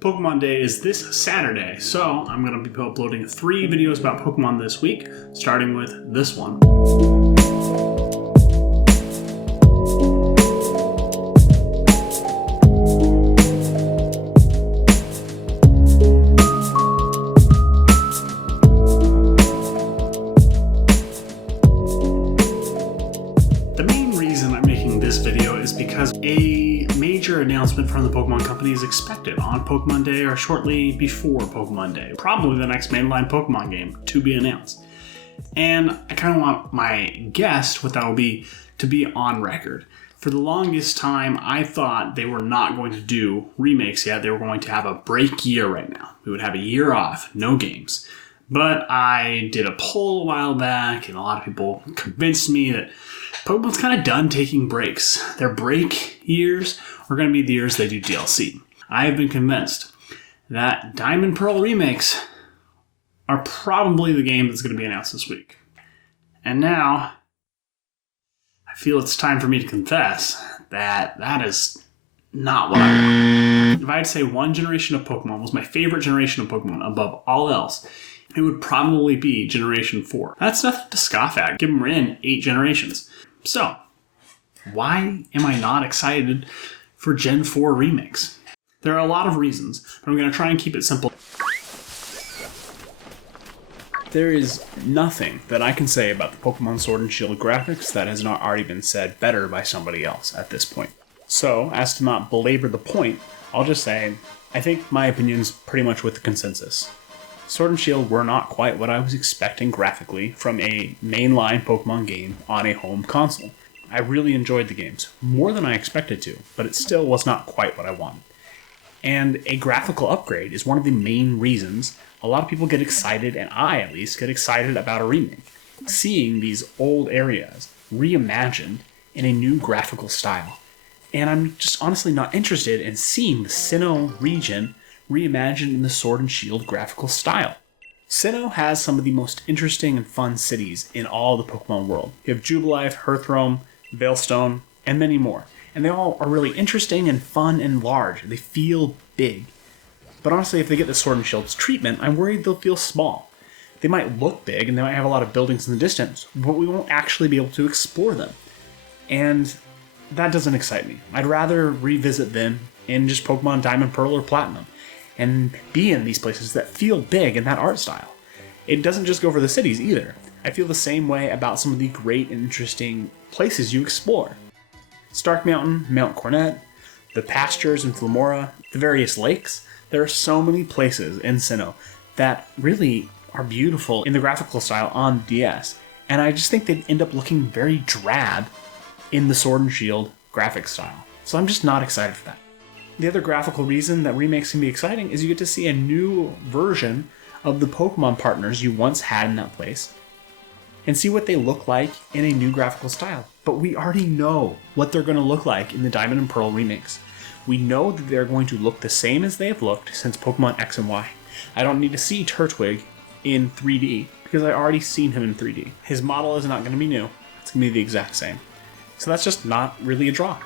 Pokemon Day is this Saturday, so I'm going to be uploading 3 videos about Pokemon this week, starting with this one. The main reason I'm making this video is because a major announcement from the Pokemon Company is expected on Pokemon Day or shortly before Pokemon Day. Probably the next mainline Pokemon game to be announced. And I kind of want my guess what that will be to be on record. For the longest time, I thought they were not going to do remakes yet. They were going to have a break year right now. We would have a year off, no games. But I did a poll a while back, and a lot of people convinced me that Pokemon's kind of done taking breaks. Their break years are going to be the years they do DLC. I have been convinced that Diamond Pearl Remakes are probably the game that's going to be announced this week. And now, I feel it's time for me to confess that that is not what I want. If I had to say one generation of Pokemon was my favorite generation of Pokemon above all else, it would probably be Generation 4. That's nothing to scoff at, given we're in 8 generations. So, why am I not excited for Gen 4 remakes? There are a lot of reasons, but I'm going to try and keep it simple. There is nothing that I can say about the Pokemon Sword and Shield graphics that has not already been said better by somebody else at this point. So, as to not belabor the point, I'll just say, I think my opinion's pretty much with the consensus. Sword and Shield were not quite what I was expecting graphically from a mainline Pokemon game on a home console. I really enjoyed the games, more than I expected to, but it still was not quite what I wanted. And a graphical upgrade is one of the main reasons a lot of people get excited, and I at least get excited about a remake. Seeing these old areas reimagined in a new graphical style. And I'm just honestly not interested in seeing the Sinnoh region reimagined in the Sword and Shield graphical style. Sinnoh has some of the most interesting and fun cities in all the Pokemon world. You have Jubilife, Hearthome, Veilstone, and many more. And they all are really interesting and fun and large. They feel big. But honestly, if they get the Sword and Shield's treatment, I'm worried they'll feel small. They might look big and they might have a lot of buildings in the distance, but we won't actually be able to explore them. And that doesn't excite me. I'd rather revisit them in just Pokemon Diamond, Pearl, or Platinum, and be in these places that feel big in that art style. It doesn't just go for the cities either. I feel the same way about some of the great and interesting places you explore. Stark Mountain, Mount Cornet, the pastures in Flamora, the various lakes. There are so many places in Sinnoh that really are beautiful in the graphical style on DS, and I just think they'd end up looking very drab in the Sword and Shield graphic style. So I'm just not excited for that. The other graphical reason that remakes can be exciting is you get to see a new version of the Pokemon partners you once had in that place and see what they look like in a new graphical style. But we already know what they're going to look like in the Diamond and Pearl remakes. We know that they're going to look the same as they have looked since Pokemon X and Y. I don't need to see Turtwig in 3D because I already seen him in 3D. His model is not going to be new. It's going to be the exact same. So that's just not really a draw.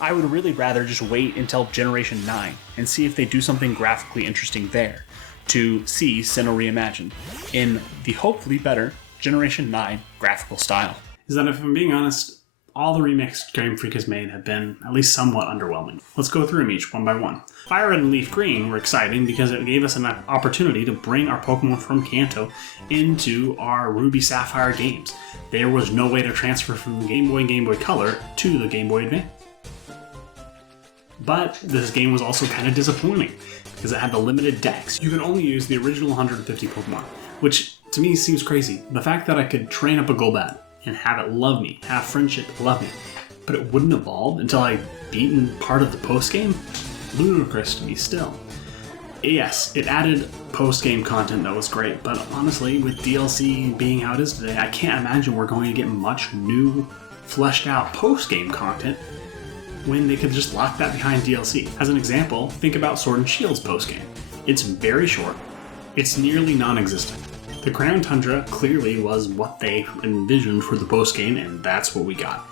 I would really rather just wait until Generation 9 and see if they do something graphically interesting there to see Sinnoh reimagined in the hopefully better Generation 9 graphical style. Is that if I'm being honest, all the remakes Game Freak has made have been at least somewhat underwhelming. Let's go through them each one by one. Fire Red and Leaf Green were exciting because it gave us an opportunity to bring our Pokemon from Kanto into our Ruby Sapphire games. There was no way to transfer from Game Boy and Game Boy Color to the Game Boy Advance. But this game was also kind of disappointing because it had the limited dex. You can only use the original 150 Pokemon, which to me seems crazy. The fact that I could train up a Golbat and have it love me, have friendship love me, but it wouldn't evolve until I'd beaten part of the post-game? Ludicrous to me still. Yes, it added post-game content that was great, but honestly, with DLC being how it is today, I can't imagine we're going to get much new, fleshed out post-game content when they could just lock that behind DLC. As an example, think about Sword and Shield's post-game. It's very short. It's nearly non-existent. The Crown Tundra clearly was what they envisioned for the post-game, and that's what we got.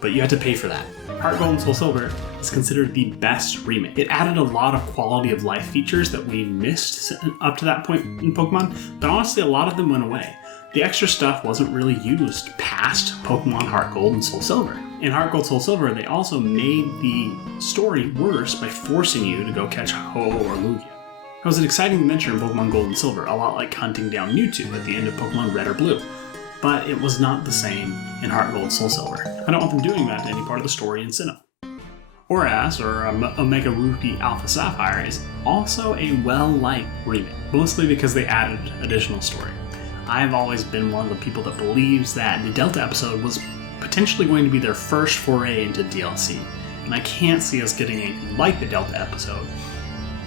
but you had to pay for that. Heart Gold and Soul Silver is considered the best remake. It added a lot of quality of life features that we missed up to that point in Pokemon, but honestly a lot of them went away. The extra stuff wasn't really used past Pokemon Heart Gold and Soul Silver. In Heart Gold Soul Silver, they also made the story worse by forcing you to go catch Ho or Lugia. It was an exciting adventure in Pokemon Gold and Silver, a lot like hunting down Mewtwo at the end of Pokemon Red or Blue. But it was not the same in Heart Gold Soul Silver. I don't want them doing that to any part of the story in Sinnoh. Oras, or Omega Ruby Alpha Sapphire, is also a well-liked remake, mostly because they added additional story. I've always been one of the people that believes that the Delta episode was potentially going to be their first foray into DLC, and I can't see us getting anything like the Delta episode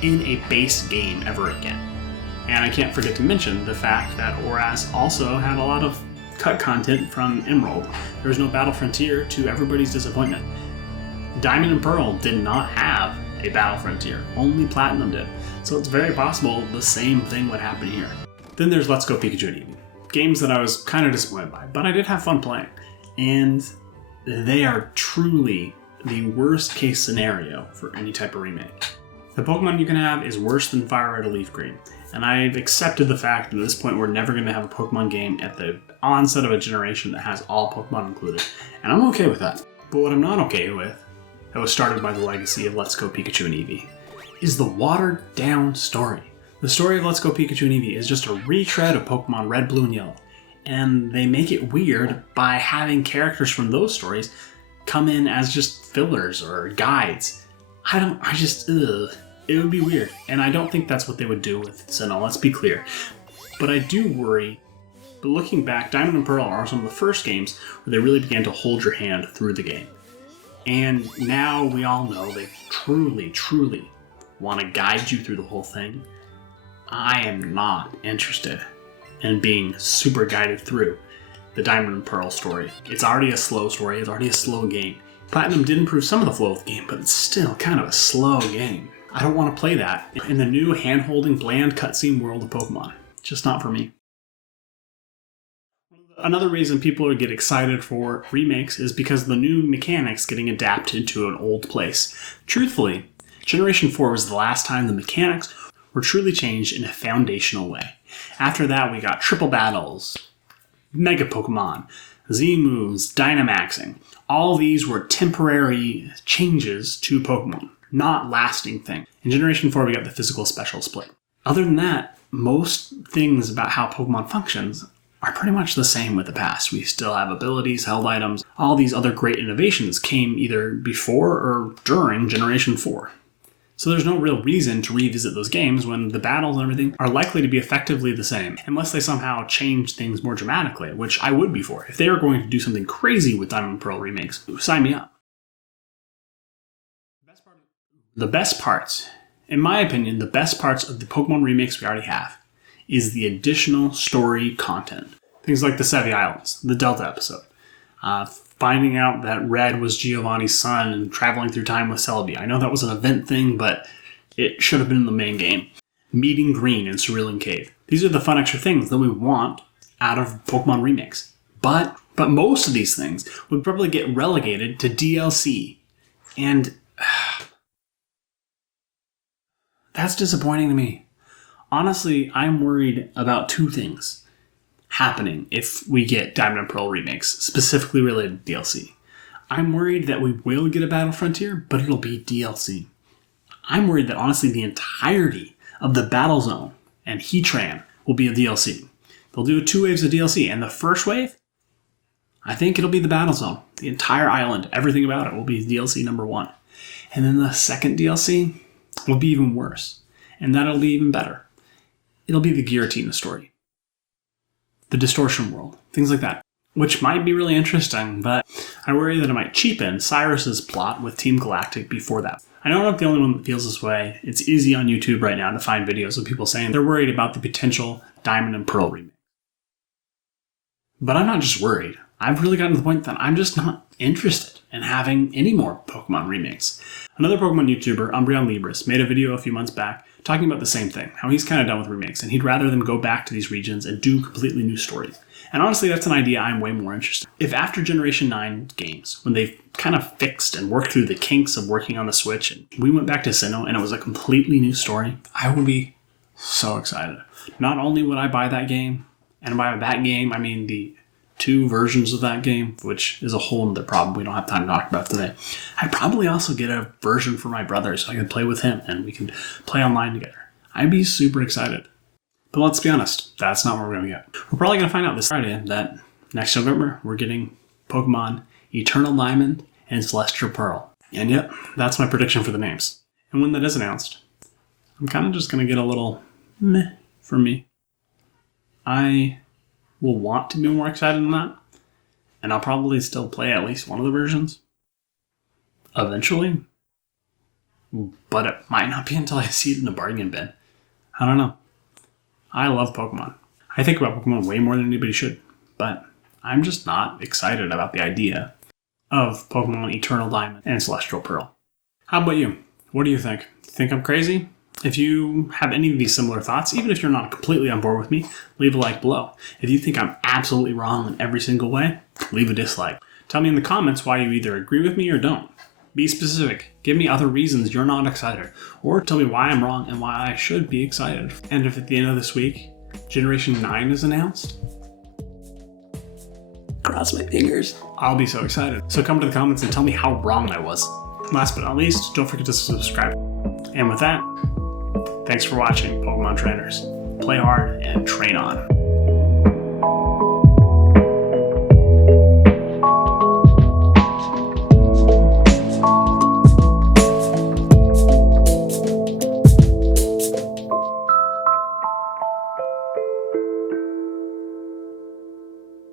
in a base game ever again. And I can't forget to mention the fact that Oras also had a lot of cut content from Emerald. There was no Battle Frontier, to everybody's disappointment. Diamond and Pearl did not have a Battle Frontier, only Platinum did. So it's very possible the same thing would happen here. Then there's Let's Go Pikachu and Eevee. Games that I was kind of disappointed by, but I did have fun playing. And they are truly the worst case scenario for any type of remake. The Pokemon you can have is worse than Fire Red or Leaf Green. And I've accepted the fact that at this point we're never going to have a Pokemon game at the onset of a generation that has all Pokemon included. And I'm okay with that. But what I'm not okay with, that was started by the legacy of Let's Go Pikachu and Eevee, is the watered down story. The story of Let's Go Pikachu and Eevee is just a retread of Pokemon Red, Blue, and Yellow. And they make it weird by having characters from those stories come in as just fillers or guides. It would be weird, and I don't think that's what they would do with Sinnoh, let's be clear. But I do worry, but looking back, Diamond and Pearl are some of the first games where they really began to hold your hand through the game. And now we all know they truly want to guide you through the whole thing. I am not interested in being super guided through the Diamond and Pearl story. It's already a slow story, it's already a slow game. Platinum did improve some of the flow of the game, but it's still kind of a slow game. I don't want to play that in the new hand-holding, bland cutscene world of Pokemon. Just not for me. Another reason people would get excited for remakes is because the new mechanics getting adapted to an old place. Truthfully, Generation 4 was the last time the mechanics were truly changed in a foundational way. After that, we got triple battles, Mega Pokemon, Z-moves, Dynamaxing. All these were temporary changes to Pokemon, not lasting things. In Generation 4, we got the physical special split. Other than that, most things about how Pokemon functions are pretty much the same with the past. We still have abilities, held items. All these other great innovations came either before or during Generation 4. So there's no real reason to revisit those games when the battles and everything are likely to be effectively the same, unless they somehow change things more dramatically, which I would be for. If they were going to do something crazy with Diamond and Pearl remakes, sign me up. The best parts, in my opinion, the best parts of the Pokemon remakes we already have is the additional story content. Things like the Sevii Islands, the Delta episode, finding out that Red was Giovanni's son and traveling through time with Celebi. I know that was an event thing, but it should have been in the main game. Meeting Green in Cerulean Cave. These are the fun extra things that we want out of Pokemon remakes. But most of these things would probably get relegated to DLC. And that's disappointing to me. Honestly, I'm worried about two things happening if we get Diamond and Pearl remakes, specifically related to DLC. I'm worried that we will get a Battle Frontier, but it'll be DLC. I'm worried that honestly the entirety of the Battle Zone and Heatran will be a DLC. They'll do 2 waves of DLC, and the first wave, I think it'll be the Battle Zone. The entire island, everything about it will be DLC number 1. And then the second DLC will be even worse, and that'll be even better. It'll be the Giratina story. The Distortion World, things like that, which might be really interesting, but I worry that it might cheapen Cyrus's plot with Team Galactic before that. I know I'm not the only one that feels this way. It's easy on YouTube right now to find videos of people saying they're worried about the potential Diamond and Pearl remake. But I'm not just worried. I've really gotten to the point that I'm just not interested in having any more Pokemon remakes. Another Pokemon YouTuber, Umbreon Libris, made a video a few months back talking about the same thing, how he's kind of done with remakes, and he'd rather them go back to these regions and do completely new stories. And honestly, that's an idea I'm way more interested in. If after Generation 9 games, when they've kind of fixed and worked through the kinks of working on the Switch, and we went back to Sinnoh and it was a completely new story, I would be so excited. Not only would I buy that game, and by that game, I mean the 2 versions of that game, which is a whole other problem we don't have time to talk about today. I'd probably also get a version for my brother so I could play with him and we can play online together. I'd be super excited. But let's be honest, that's not what we're going to get. We're probably going to find out this Friday that next November we're getting Pokemon Eternal Diamond and Celestial Pearl. And yep, that's my prediction for the names. And when that is announced, I'm kind of just going to get a little meh for me. I will want to be more excited than that, and I'll probably still play at least one of the versions eventually, but it might not be until I see it in the bargain bin. I don't know. I love Pokemon. I think about Pokemon way more than anybody should, but I'm just not excited about the idea of Pokemon Eternal Diamond and Celestial Pearl. How about you? What do you think? Think I'm crazy? If you have any of these similar thoughts, even if you're not completely on board with me, leave a like below. If you think I'm absolutely wrong in every single way, leave a dislike. Tell me in the comments why you either agree with me or don't. Be specific. Give me other reasons you're not excited. Or tell me why I'm wrong and why I should be excited. And if at the end of this week, Generation 9 is announced, cross my fingers, I'll be so excited. So come to the comments and tell me how wrong I was. Last but not least, don't forget to subscribe. And with that, thanks for watching, Pokemon Trainers. Play hard and train on.